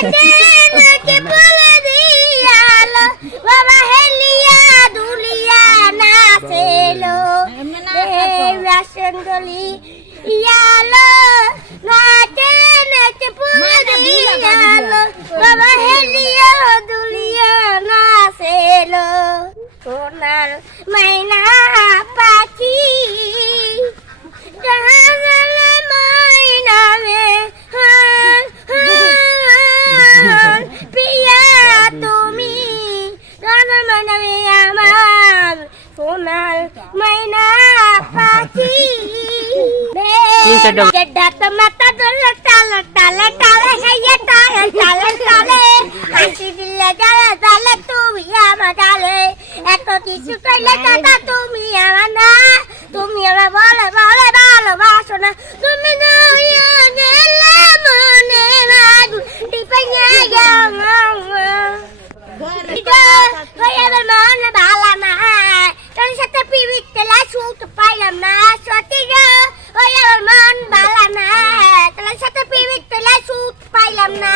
নাকি বলে দিয়ালো বাবা হেলিয়া দুলিয়া নাচেলো রাসঙ্গলি ইয়ালো নাচে নাচে বলে দিয়ালো বাবা হেলিয়া দুলিয়া নাচেলো সোনার মাইনা পাখি প্রিয়া তুমি আমার সোনার মাইনা পাখি মাতা দোলে টালে টালে টালে খাইয়ে টালে টালে টালে হাসি দিলে গেলে তালে তুমি আমার ডালে এত কিছু করলে দাদা তুমি আমার না তুমি আমার বলে বলে ভালোবাসো না তুমি গেলে মনে রাখু টিপে আমার মন ভালো না তোর সাথে পিবিতে লাসুট পাইলাম না সত্যি ওই আমার মন ভালো না তোর সাথে পিবিতে লাসুট পাইলাম না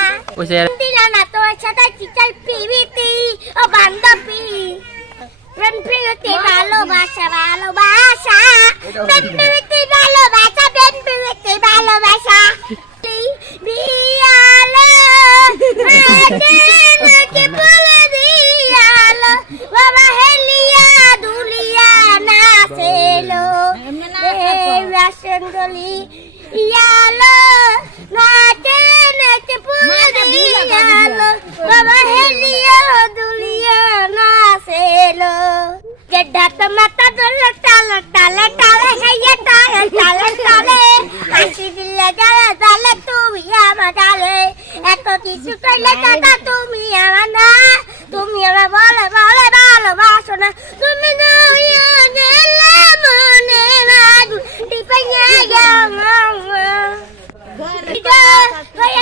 দিলা না তোর সাথে চিচল পিবিতি ও বান্ধবী প্রেম প্রীতি ভালোবাসা ভালোবাসা প্রেম প্রীতি ভালোবাসা প্রেম প্রীতি ভালোবাসা বিয়ালো নাকি বলে দিয়ালো বাবা হেলিয়া দুলিয়া নাচেলো রাসঙ্গলি ইয়ালো নাচে নাচে বলে দিয়ালো বাবা হেলিয়া দুলিয়া নাচেলো মাতা দোলে টালে টালে টালে খাইয়ে টালে টালে টালে হাসি দিলে গেলে তালে তুমি আমার ডালে এত কিছু করলে দাদা তুমি আমার না তুমি আমার বলে বলে ভালোবাসো না তুমি গেলে মনে রাখু টিপে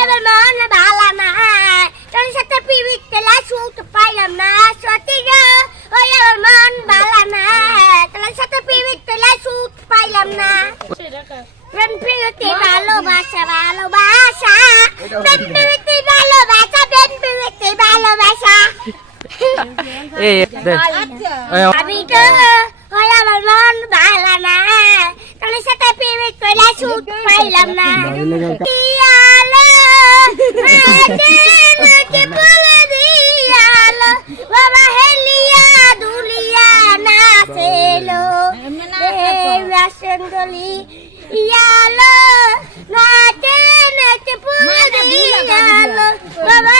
আমার মন ভালো না তোর সাথে পিবিতে লাসুট পাইলাম না সত্যি ওই আমার মন ভালো না তোর সাথে পিবিতে লাসুট পাইলাম না প্রেম প্রীতি ভালোবাসা ভালোবাসা প্রেম প্রীতি ভালোবাসা প্রেম প্রীতি ভালোবাসা আমি তো ওই আমার মন ভালো না তোর সাথে পিবিতে লাসুট পাইলাম না নাকি বলে দিয়ালো বাবা হেলিয়া দুলিয়া নাচেলো রাসঙ্গলি ইয়ালো নাচে নাচে বলে দিয়ালো বাবা